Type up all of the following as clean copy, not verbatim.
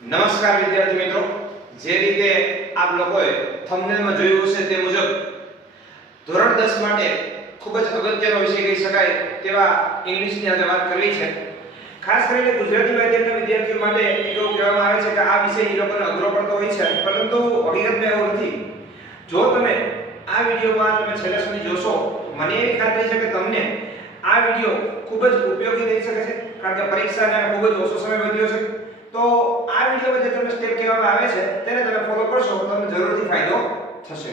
નમસ્કાર વિદ્યાર્થી મિત્રો, જે રીતે આપ લોકોએ થંબનેલમાં જોયું હશે તે મુજબ ધોરણ 10 માટે ખૂબ જ અગત્યનો વિષય કહી શકાય તેવા ઇંગ્લિશની આજે વાત કરવી છે. ખાસ કરીને ગુજરાતી માધ્યમના વિદ્યાર્થીઓ માટે એવું કહેવામાં આવે છે કે આ વિષય એ લોકોને અઘરો પડતો હોય છે, પરંતુ હકીકતમાં એવું નથી. જો તમે આ વિડીયોમાં તમે છેલ્લે સુધી જોશો, મને એવી ખાતરી છે કે તમને આ વિડીયો ખૂબ જ ઉપયોગી થઈ શકે છે, કારણ કે પરીક્ષાને ખૂબ જ ઓછો સમય વધ્યો છે. તો આ વિડિયોમાં જે તમને સ્ટેપ કહેવામાં આવે છે તેને તમે ફોલો કરશો તો તમને જરૂરથી ફાયદો થશે.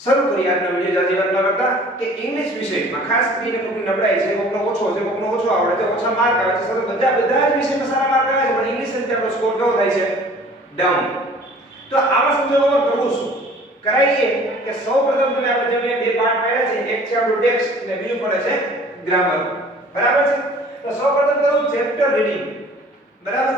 શરૂ કરીએ આજનો વિડિયો જાજી વાત ન કરતા કે ઇંગ્લિશ વિષયમાં ખાસ કરીને કોઈની નબળાઈ છે, કોઈનો ઓછો છે, કોઈનો ઓછો આવડે છે, ઓછા માર્ક આવે છે, સતત બધા જ વિષયમાં સારા માર્ક આવે છે, પણ ઇંગ્લિશ ની આપણો સ્કોર કેવો થાય છે? ડાઉન. તો આવા સંજોગોમાં કરવું શું? કરાઈએ કે સૌપ્રથમ તમે આપણે જે બે પાર્ટ પાડ્યા છે, એક છે આપણું ટેક્સ્ટ અને બીજું પડે છે ગ્રામર. બરાબર છે? તો સૌપ્રથમ કરવું ચેપ્ટર રીડિંગ. બરાબર?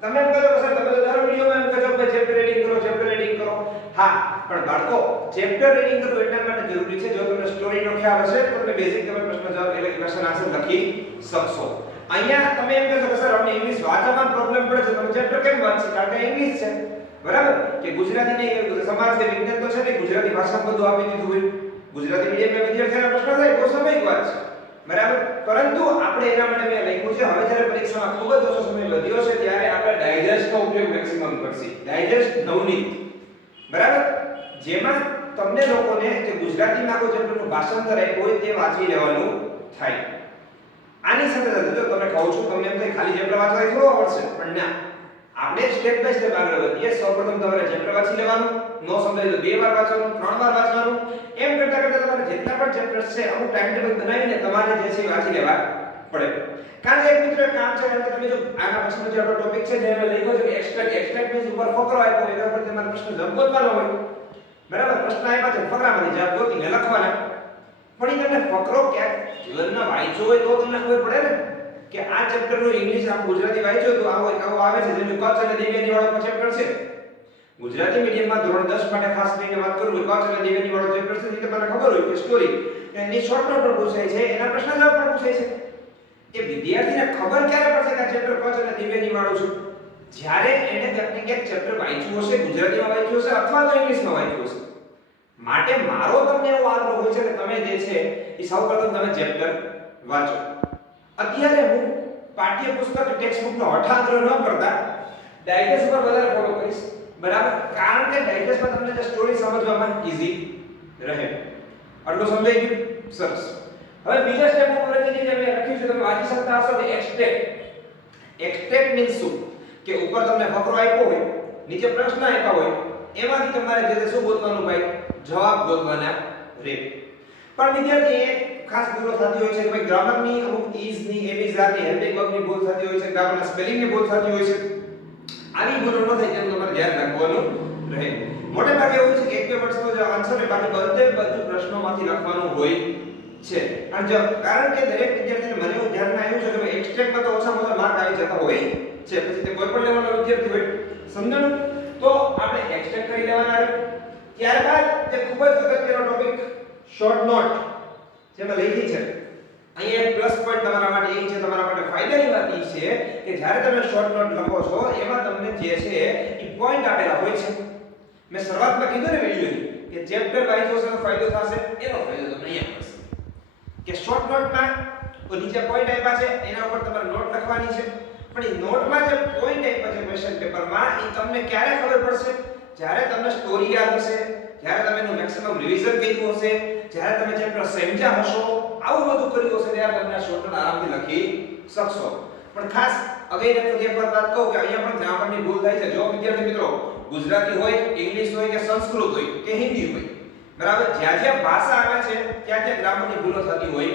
તમે એમ કહો કે સર તમે તો દર વિડિયોમાં એમ કહો કે ચેપ્ટર રીડિંગ કરો, ચેપ્ટર રીડિંગ કરો. હા, પણ બાળકો ચેપ્ટર રીડિંગ કરવું એટલા માટે જરૂરી છે જો તમને સ્ટોરીનો ખ્યાલ હશે તો તમે બેઝિક તમે પ્રશ્ન જવાબ એટલે ક્વેશ્ચન આન્સર લખી શકશો. અહીંયા તમે એમ કહો કે સર અમને ઇંગ્લિશ વાંચવામાં પ્રોબ્લેમ પડે છે, તમે ચેપ્ટર કેમ વાંચશો? કારણ કે ઇંગ્લિશ છે. બરાબર? કે ગુજરાતી ને સમાજ કે વિજ્ઞાન તો છે ને ગુજરાતી ભાષામાં બધું આપી દીધું હોય. ગુજરાતી મીડિયમના વિદ્યાર્થીઓના પ્રશ્ન થાય બહુ સ્વાભાવિક વાત છે. બરાબર? પરંતુ આપણે એના માટે મેં લખ્યું છે હવે જ્યારે પરીક્ષામાં ખૂબ જ ઓછો સમય વધ્યો છે ત્યારે આપણે ડાયજેસ્ટનો ઉપયોગ મેક્સિમમ કરશી. ડાયજેસ્ટ નવનીત. બરાબર? જેમાં તમને લોકોને જે ગુજરાતીમાં કોઈ ચેપ્ટરનું ભાષાંતર આપ્યું હોય તે વાંચી લેવાનું થાય. આની સાથે સાથે જો તમે કહો છો તમને એમ થાય ખાલી ચેપ્ટર વાંચવાથી થોડો આવડશે, પણ ના. આપણે સ્ટેપ બાય સ્ટેપ આગળ વધીએ. સૌપ્રથમ તમારે ચેપ્ટર વાંચી લેવાનું, નો સમજાય તો 2 વાર વાંચવાનું, 3 વાર વાંચવાનું. એમ કરતા કરતા તમારે જેટલા પણ ચેપ્ટર્સ છે અમુક ટાઈમ ટેબલ બનાવીને તમારે જે છે વાંચી લેવા પડે. કારણ કે એક મિત્ર કામ છે કે તમે જો આના પછીનો જે આપણો ટોપિક છે જે મેં લખ્યો છે કે એક્સ્ટ્રેક્ટ મીન્સ ઉપર ફકરો આપ્યો હોય એના પર તમારે પ્રશ્ન જવાબ ગોતવાનો હોય. બરાબર? પ્રશ્ન આપ્યા છે ફકરામાંથી જવાબ ગોતીને લખવાના. પણ એ તમને ફકરો ક્યાંક જીવનમાં વાંચ્યો હોય તો તમને ખબર પડે ને કે આ ચેપ્ટરનું ઇંગ્લિશ આમ ગુજરાતી વાંચ્યો તો આવો આવે છે જેનું કચ્છ અને દિવ્યાની વાળો ચેપ્ટર છે. ગુજરાતી મીડિયમમાં ધોરણ 10 માટે ખાસ કરીને વાત કરું કચ્છ અને દિવ્યાની વાળો ચેપ્ટર છે જે તમને ખબર હોય કે સ્ટોરી એની શોર્ટ નોટ પણ પૂછાય છે, એના પ્રશ્ન જવાબ પણ પૂછાય છે. એ વિદ્યાર્થીને ખબર ક્યારે પડશે કે આ ચેપ્ટર કચ્છ અને દિવ્યાની વાળું છે? જ્યારે એને ક્યાંક ક્યાંક ચેપ્ટર વાંચ્યું હશે, ગુજરાતીમાં વાંચ્યું હશે અથવા તો ઇંગ્લિશમાં વાંચ્યું હશે. માટે મારો તમને એવો આગ્રહ હોય છે કે તમે જે છે એ સૌપ્રથમ તમે ચેપ્ટર વાંચો. અત્યારે હું પાઠ્યપુસ્તક ટેક્સ્ટબુકનો હઠાગ્રહ ન કરતા ડાયજેસ્ટ પર વધારે ફોલો કરીશ. બરાબર? કારણ કે ડાયજેસ્ટમાં તમને જે સ્ટોરી સમજવામાં ઈઝી રહે. આટલું સમજાઈ ગયું? સરસ. હવે બીજા સ્ટેપ ઉપર જે મેં લખ્યું છે તમે વાંચી શકતા હશો કે એક્સ્ટ્રેક્ટ. એક્સ્ટ્રેક્ટ મીન્સ શું? કે ઉપર તમને ફકરો આપ્યો હોય, નીચે પ્રશ્ન આપ્યા હોય, એમાંથી તમારે જે શું ગોતવાનું ભાઈ? જવાબ ગોતવાના રહે. પણ વિદ્યાર્થી એક ખાસ ભૂલો થતી હોય છે કે ભાઈ ગ્રામરની અમુક ઇઝ ની, એબીઝાર ની, હેલ્પિંગ વર્બની ભૂલ થતી હોય છે, ગ્રામરના સ્પેલિંગ ની ભૂલ થતી હોય છે. આવી ભૂલો ન થાય તેનું તમારે ધ્યાન રાખવાનું રહે. મોટે ભાગે એવું છે કે એક બે વર્ષનો જે આન્સર છે બાકી બધું પ્રશ્નોમાંથી લખવાનું હોય છે. અને કારણ કે દરેક વિદ્યાર્થીને મને એવું ધ્યાનમાં આવ્યું છે કે ભાઈ એક્સ્ટ્રેક્ટમાં તો ઓછામાં ઓછા માર્ક આવી જતા હોય છે. પછી તે કોઈ પણ લેવલનો વિદ્યાર્થી હોય, સમજણ? તો આપણે એક્સ્ટ્રેક્ટ કરી લેવાના રહે. ત્યારબાદ જે ખૂબ જ અગત્યનો ટોપિક શોર્ટ નોટ જેમાં લખી છે. અહીંયા એક પ્લસ પોઈન્ટ તમારા માટે એ છે, તમારા માટે ફાયદાની વાત એ છે કે જ્યારે તમે શોર્ટ નોટ લખો છો એમાં તમને જે છે એ પોઈન્ટ આપેલા હોય છે. મેં શરૂઆતમાં કીધું ને વિડિયોની કે ચેપ્ટર વાઇઝ હશે તો ફાયદો થશે, એનો ફાયદો તમને અહીંયા મળશે. કે શોર્ટ નોટમાં નીચે પોઈન્ટ આપ્યા છે એના ઉપર તમારે નોટ લખવાની છે. પણ એ નોટમાં જે પોઈન્ટ આપ્યા છે ક્વેશ્ચન પેપરમાં એ તમને ક્યારે ખબર પડશે? જ્યારે તમને સ્ટોરી યાદ હશે, જ્યારે તમે એનું મેક્સિમમ રિવિઝન કર્યું હશે, જ્યારે તમે ચેપ્ટર સમજ્યા હશો, આવું બધું કર્યું હશે ત્યારે તમે આ શોર્ટ નોટ આરામથી લખી શકશો. પણ ખાસ અગેન એક વાત કહું કે અહીંયા પણ ગ્રામરની ભૂલ થાય છે. જો વિદ્યાર્થી મિત્રો ગુજરાતી હોય, ઇંગ્લિશ હોય કે સંસ્કૃત હોય કે હિન્દી હોય, બરાબર, જ્યાં જ્યાં ભાષા આવે છે ત્યાં ત્યાં ગ્રામરની ભૂલો થતી હોય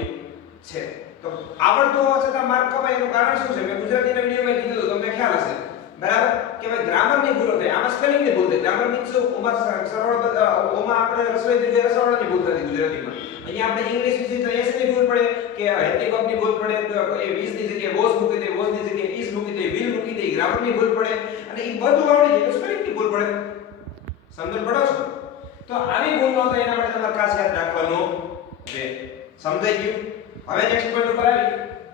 છે. તો આવડતું હોવા છતાં માર્ક કપાય એનું કારણ શું છે? મેં ગુજરાતીના વિડિયોમાં કીધું તમને ખ્યાલ હશે. બરાબર? કે ભાઈ ગ્રામરની ભૂલો થાય, આમાં સ્પેલિંગની ભૂલ થાય. ગ્રામર મીન્સ શું? ઓમાં આપણે રસોઈ દીર્ઘ રસોડાની ભૂલ થતી ગુજરાતીમાં. અહીંયા આપણે ઇંગ્લિશ વિશે તો એસની ભૂલ પડે કે હેલ્પિંગ વર્બની ભૂલ પડે, તો એ 20 ની જગ્યાએ વોઝ મૂકી દે, વોઝ ની જગ્યાએ ઇઝ મૂકી દે, વિલ મૂકી દે, ગ્રામરની ભૂલ પડે અને એ બધું આવડી જાય તો સ્પેલિંગની ભૂલ પડે. સમજણ પડો છો? તો આવી ભૂલ ન થાય એના માટે તમારે ખાસ યાદ રાખવાનું છે. સમજાઈ ગયું? હવે નેક્સ્ટ પોઈન્ટ ઉપર આવી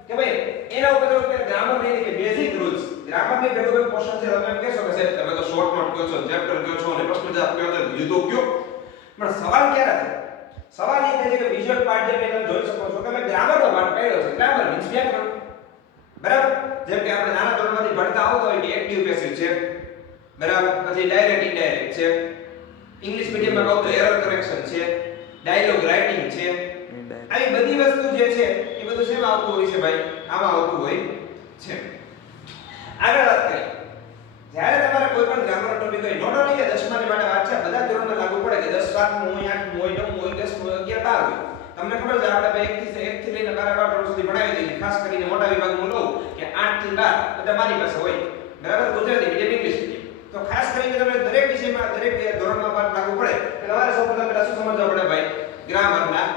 કે ભાઈ એના ઉપર ગ્રામર ની કે બેઝિક રૂલ્સ ગ્રામરની ભેગો ક્વેશ્ચન છે તમે એમ કહેશો કે સાહેબ તમે તો શોર્ટ નોટ કહો છો ચેપ્ટર કહો છો અને પ્રશ્ન જવાબ કહો છો બીજું તો કયો પણ સવાલ ક્યારે થાય સવાલ એ થાય છે કે વિઝ્યુઅલ પાર્ટ જે તમે જોઈ શકો છો કે મેં ગ્રામરનો પાર્ટ કાઢ્યો છે ગ્રામર મીન્સ વ્યાકરણ બરાબર જેમ કે આપણે નાના ધોરણમાંથી ભણતા આવતા હોય કે એક્ટિવ પેસિવ છે બરાબર પછી ડાયરેક્ટ ઇનડાયરેક્ટ છે ઇંગ્લિશ મીડિયમમાં કહો તો એરર કરેક્શન છે ડાયલોગ રાઇટિંગ છે આવી બધી વસ્તુ જે છે એ બધું શેમાં આવતું હોય છે ભાઈ આમાં આવતું હોય છે આગળ વાત કરીએ જ્યારે તમારે કોઈ પણ ગ્રામર ટોપિક હોય નોટ ઓન્લી કે 10મા ની માટે વાત છે બધા ધોરણમાં લાગુ પડે કે 10 7 મોય 8 મોય 9 મોય 10 મોય 11 12 તમને ખબર છે આપણે 1 થી લઈને 12 ધોરણ સુધી ભણાવી દઈએ ખાસ કરીને મોટા વિભાગમાં લઉં કે 8 થી 12 તો તમારી પાસે હોય બરાબર ગુજરાતી મીડિયમ ઇંગ્લિશ મીડિયમ તો ખાસ કરીને તમે દરેક વિષયમાં દરેક ધોરણમાં વાત લાગુ પડે તો તમારે સૌપ્રથમ પહેલા શું સમજવા પડે ભાઈ ગ્રામરના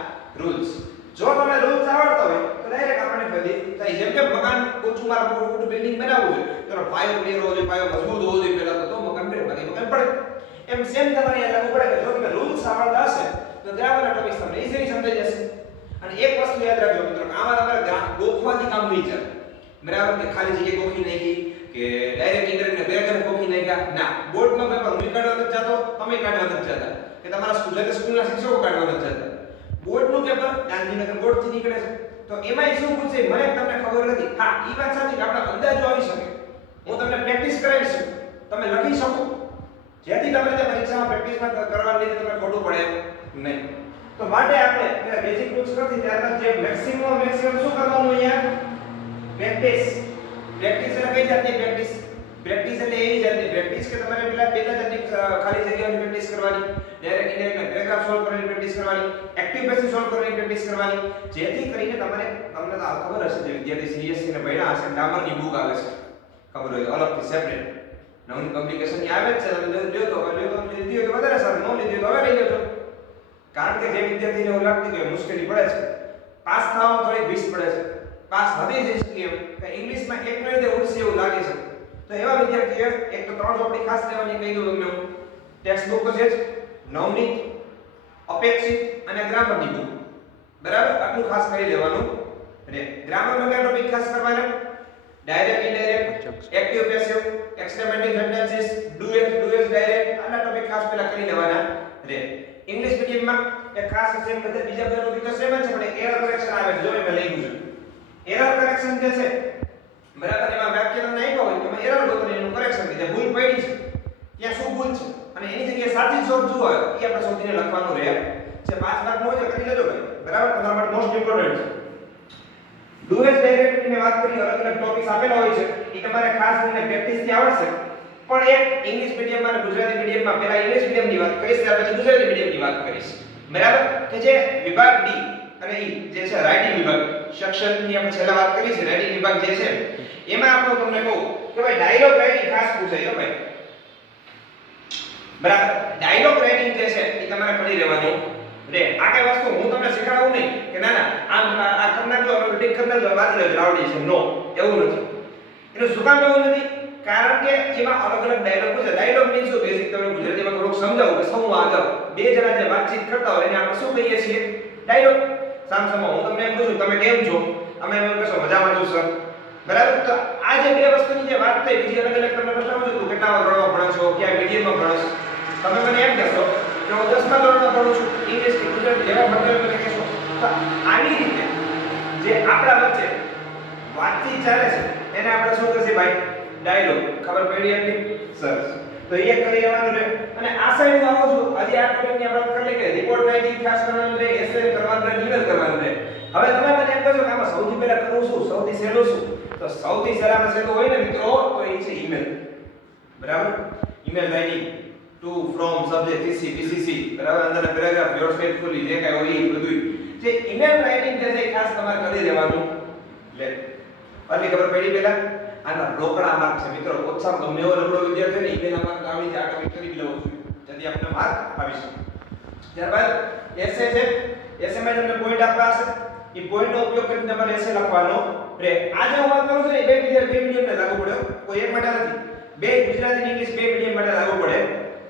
રૂલ્સ જો તમને રૂલ્સ આવડતા હોય તો ડાયરેક્ટ આપણને બધી થાય જેમ કે મકાન ઊંચું મારવું મોટું બિલ્ડિંગ બનાવવું છે તો પાયો ક્લિયર હોવો જોઈએ પાયો મજબૂત હોવો જોઈએ પહેલા તો મકાન બને બાકી મકાન પડે એમ સેમ તમારે અહીંયા લાગુ પડે કે જો તમે રૂલ્સ આવડતા હશે તો ગ્રામરના ટોપિક્સ તમને ઈઝીલી સમજાઈ જશે અને એક વસ્તુ યાદ રાખજો મિત્રો આમાં તમારે ગોખવાથી કામ નહીં ચાલે બરાબર કે ખાલી જગ્યાએ ગોખી નાખી કે ડાયરેક્ટ ઇન્ટરનેટ પેરેગ્રાફ ગોખી નાખ્યા ના બોર્ડમાં પેપર હું કાઢવા નથી જતો તમે કાઢવા નથી જતા કે તમારા સ્કૂલના શિક્ષકો કાઢવા નથી જતા બોર્ડનું પેપર ગાંધીનગર બોર્ડથી નીકળે છે તો એમાં શું પૂછે મને તમને ખબર નથી હા ઈ વાત સાચી કે આપણા અંદાજો આવી શકે હું તમને પ્રેક્ટિસ કરાવી શકું તમે લખી શકો જેથી તમને તે પરીક્ષામાં પ્રેક્ટિસમાં કરવાની રીતે તમને ખોટું પડે નહીં તો માટે આપણે પહેલા બેઝિક રૂલ્સ કરતી ત્યારબાદ જે મેક્સિમમ શું કરવાનું અહીંયા પ્રેક્ટિસ પ્રેક્ટિસ એટલે કઈ જાતની પ્રેક્ટિસ પ્રેક્ટિસ એટલે એવી જાતની પ્રેક્ટિસ કે તમારે પેલા બેતા જાતની ખાલી જગ્યાઓની પ્રેક્ટિસ કરવાની ડાયરેક્ટ ઇનડાયરેક્ટ પેરેગ્રાફ સોલ્વ કરવાની પ્રેક્ટિસ કરવાની એક્ટિવ પેસિવ સોલ્વ કરવાની પ્રેક્ટિસ કરવાની જેથી કરીને તમને તો ખબર હશે જે વિદ્યાર્થી સીએસસી ને ભણ્યા હશે ગ્રામરની બુક આવે છે ખબર હોય અલગથી સેપરેટ નવની પબ્લિકેશન ની આવે જ છે તમે લ્યો તો લીધી તો વધારે સારું ન લીધી તો હવે લઈ લેજો કારણ કે જે વિદ્યાર્થીને એવું લાગતું કે મુશ્કેલી પડે છે પાસ થવામાં થોડી બીસ પડે છે પાસ વધી જઈ શકે એમ કે ઇંગ્લિશમાં એક રીતે ઉડશે એવું લાગે છે તો એવા વિદ્યાર્થીઓ એક તો 3 ચોપડી ખાસ લેવાની કહી દઉં તમને ટેક્સ્ટ બુક તો છે જ નવનીત અપેક્ષિત અને ગ્રામરની બુક બરાબર આટલું ખાસ કરી લેવાનું અને ગ્રામરમાં કયા ટોપિક ખાસ કરવાના direct indirect active passive exclamative sentences do direct આના ટોપિક ખાસ પહેલા કરી લેવાના રે ઇંગ્લિશ મીડિયમમાં એક ખાસ સેમ બધા બીજા બધા ટોપિક તો સેમ જ છે પણ એરર કરેક્શન આવે છે જો મેં લખ્યું છે એરર કરેક્શન જે છે બરાબર એમાં વાક્ય તમને આપ્યો હોય એમાં એરર ગોતવાની એનું કરેક્શન કે ભૂલ પડી છે ત્યાં શું ભૂલ છે અને એની જગ્યાએ સાચી શોધ શું હોય એ આપણે શોધીને લખવાનું રહે છે 5 માર્કનો હોય તો કરી લેજો ભાઈ બરાબર તમારા માટે મોસ્ટ ઇમ્પોર્ટન્ટ છે ડુ ડાયરેક્ટ ની વાત કરી અલગ અલગ ટોપિક્સ આપેલા હોય છે એ તમારે ખાસ કરીને પ્રેક્ટિસ થી આવડશે પણ એક ઇંગ્લિશ મીડિયમમાં અને ગુજરાતી મીડિયમમાં પહેલા ઇંગ્લિશ મીડિયમની વાત કરીશ ત્યાર પછી ગુજરાતી મીડિયમની વાત કરીશ બરાબર કે જે વિભાગ ડી અને ઈ જે છે રાઇટિંગ વિભાગ સેક્શનની આપણે છેલ્લા વાત કરી છે રાઇટિંગ વિભાગ જે છે એમાં આપણે તમને કહું કે ભાઈ ડાયલોગ રાઇટિંગ ખાસ પૂછાય છે ભાઈ બરાબર ડાયલોગ રાઇટિંગ જે છે એ તમારે કરી લેવાનું રે આ કઈ વસ્તુ હું તમને શીખવાડું નહીં કે ના ના આમ આ તમને જો રીડિંગ કરતા જ વાંચી લેજો આવડી છે નો એવું નથી એનું શું કામ એવું નથી કારણ કે એમાં અલગ અલગ ડાયલોગ પૂછે ડાયલોગ મીન્સ શું બેસિક તમને ગુજરાતીમાં થોડુંક સમજાવું કે સંવાદ બે જણા જે વાતચીત કરતા હોય એને આપણે શું કહીએ છીએ ડાયલોગ સામસામો હું તમને એમ પૂછું તમે કેમ છો અમે એમ કહેશો મજામાં છું સર બરાબર તો આ જે બે વસ્તુની જે વાત થઈ બીજી અલગ અલગ તમને પ્રશ્ન પૂછું કેટલા ધોરણમાં ભણો છો ક્યાં મીડિયમમાં ભણો છો તમે મને એમ કહેશો કે હું 10મા ધોરણમાં ભણું છું ઇંગ્લિશ કે ગુજરાતી જેવા ભણતા મને કહેશો તો આની રીતે જે આપણા વચ્ચે વાતચીત ચાલે છે એને આપણે શું કહીએ ભાઈ ડાયલોગ ખબર પડી એટલી સરસ તો એ કરી લેવાનું છે અને આ સાઈડ આવો છો હજી આ ટોપિકની આપણે કરી લે કે રિપોર્ટ રાઇટિંગ ખાસ કરવાનું છે એસે કરવાનું છે ઈમેલ કરવાનું છે હવે તમે મને એમ કહો કે આમાં સૌથી પહેલા કરવું શું સૌથી સહેલું શું તો સૌથી સહેલામાં સહેલું હોય ને મિત્રો તો એ છે ઈમેલ બરાબર email writing to from subject CC BCC બરાબર અંદર પેરેગ્રાફ યોર્સ ફેથફુલી જે કાઈ હોય એ બધું જે ઈમેલ રાઇટિંગ જે છે ખાસ તમારે કરી લેવાનું લે અને ખબર પડી પહેલા આના રોકડા માર્ક છે મિત્રો ઓછામાં ગમે એવો નબળો વિદ્યાર્થી ને ઈમેલ માર્ક આવી જાય આ ટોપિક કરી લેવો જોઈએ જેથી આપણે માર્ક આવી શકે ત્યારબાદ એસે છે એસેમાં તમને પોઈન્ટ આપવા હશે એ પોઈન્ટનો ઉપયોગ કરીને તમારે એસે લખવાનો રે આજે હું વાત કરું છું ને બે મીડિયમને લાગુ પડે કોઈ એક માટે નથી બે ગુજરાતી અને ઇંગ્લિશ બે મીડિયમ માટે લાગુ પડે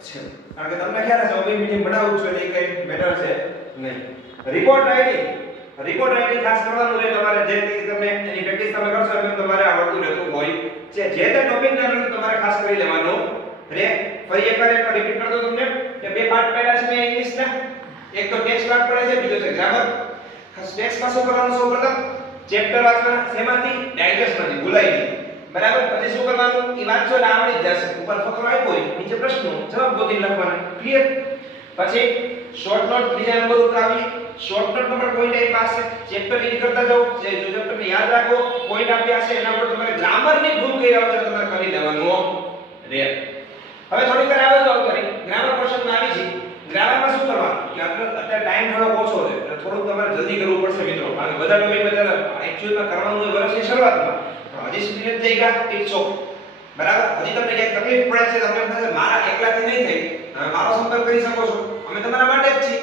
છે કારણ કે તમને ખ્યાલ હશે બે મીડિયમ ભણાવું છું એટલે કઈ મેટર છે નહીં રિપોર્ટ રાઇટિંગ રિપોર્ટ રાઇટિંગ ખાસ કરવાનું રહે તમારે, જે તમે એની પ્રેક્ટિસ તમે કરશો એટલે તમારે આવડતું રહેતું હોય છે. જે તે ટોપિક ના રૂલ તમારે ખાસ કરી લેવાનું રે. ફરી એકવાર રિપીટ કરી દઉં તમને કે બે પાર્ટ પડ્યા છે મેં ઇંગ્લિશના. એક તો ટેક્સ્ટ પાર્ટ પડે છે, બીજો છે ગ્રામર. ટેક્સ્ટમાં શું કરવાનું? સૌપ્રથમ ચેપ્ટર વાંચવાના, શેમાંથી? ડાયજેસ્ટમાંથી, ભૂલાય નહીં. બરાબર? પછી શું કરવાનું? એ વાંચો એટલે આવડી જ જશે. ઉપર ફકરો આપ્યો હોય, નીચે પ્રશ્નો, જવાબ ગોતીને લખવાના. ક્લિયર? પછી શોર્ટ નોટ ત્રીજા નંબર ઉપર આવી. શોર્ટ નોટ પર પોઈન્ટ આપ્યા પાસે ચેપ્ટર રીડ કરતા જાઓ, જે ચેપ્ટરને યાદ રાખો, પોઈન્ટ આપ્યા છે એના પર તમારે ગ્રામરની ભૂલ કર્યા વગર તમારે કરી લેવાનું રે. હવે થોડીક વાર આગળ જાવ કરી ગ્રામર પોર્શનમાં આવી છે. ગ્રામરમાં શું કરવાનું કે અત્યારે ટાઈમ થોડો ઓછો છે એટલે થોડુંક તમારે જલ્દી કરવું પડશે મિત્રો, કારણ કે બધા ટોપિક બધા એક્ચ્યુઅલમાં કરવાનું હોય વર્ષની શરૂઆતમાં, પણ હજી સુધી નથી થઈ ગયા. It's okay. બરાબર? હજી તમને ક્યાંક તકલીફ પડે છે, તમને એમ થાય મારા એકલાથી નહીં થાય, મારો સંપર્ક કરી શકો છો, અમે તમારા માટે જ છીએ.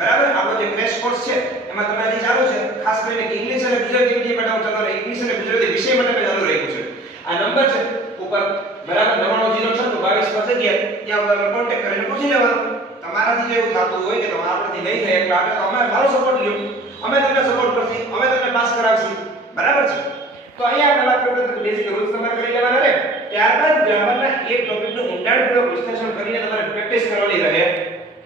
બરાબર? આપણો જે ક્રેશ કોર્સ છે એમાં તમે હજી ચાલુ છે, ખાસ કરીને કે ઇંગ્લિશ અને ગુજરાતી મીડિયમ માટે ચાલુ રહે, ઇંગ્લિશ અને ગુજરાતી વિષય માટે ચાલુ રહ્યું છે. આ નંબર છે ઉપર, બરાબર? 990622 ત્યાં કોન્ટેક્ટ કરીને પૂછી લેવાનું. તમારાથી જે એવું થતું હોય કે તમારાથી નહીં થાય એટલે આપણે અમે મારો સપોર્ટ લ્યો, અમે તમને સપોર્ટ કરશી, અમે તમને પાસ કરાવશી. બરાબર છે? તો અહીંયા આપણે વાત કરતા હતા બેઝિક રૂલ્સ તમારે કરી લેવાના રહે. ત્યારબાદ ગ્રામરના એક ટોપિકનું ઊંડાણપૂર્વક વિશ્લેષણ કરીને તમારે પ્રેક્ટિસ કરવાની રહે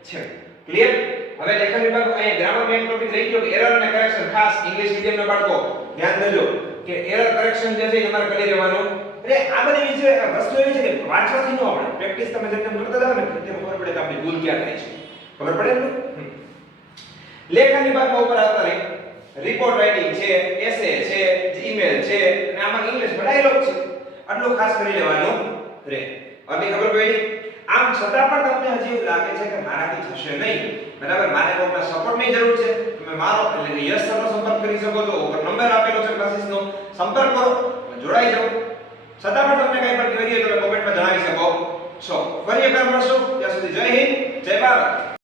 છે. ક્લિયર? હવે લેખન વિભાગ અહીંયા ગ્રામર મેં ટોપિક રહી ગયો કે એરર અને કરેક્શન. ખાસ ઇંગ્લિશ મીડિયમના બાળકો ધ્યાન દેજો કે એરર કરેક્શન જે છે તમારે કરી લેવાનું. એટલે આ બધી વિશે વસ્તુ એવી છે કે વાંચવાથી ન આવડે, પ્રેક્ટિસ તમે જેમ કરતા જાવ ને તેમ ખબર પડે કે આપણી ભૂલ ક્યાં થાય છે. ખબર પડે ને? લેખન વિભાગમાં ઉપર આવતા રહી રિપોર્ટ રાઇટિંગ છે, એસે છે, ઈમેલ છે અને આમાં ઇંગ્લિશમાં ડાયલોગ છે. આટલું ખાસ કરી લેવાનું રે. હવે ખબર પડી? આમ છતાં પણ તમને હજી એવું લાગે છે કે મારાથી થશે નહીં, બરાબર? મારે કોઈના સપોર્ટની જરૂર છે, તમે મારો એટલે કે યસ સરનો સંપર્ક કરી શકો છો. ઉપર નંબર આપેલો છે ક્લાસીસનો, સંપર્ક કરો, જોડાઈ જાઓ. છતાં પણ તમને કંઈ પણ ક્વેરી હોય તો કોમેન્ટમાં જણાવી શકો છો. ફરી એકવાર મળશું. ત્યાં સુધી જય હિન્દ, જય ભારત.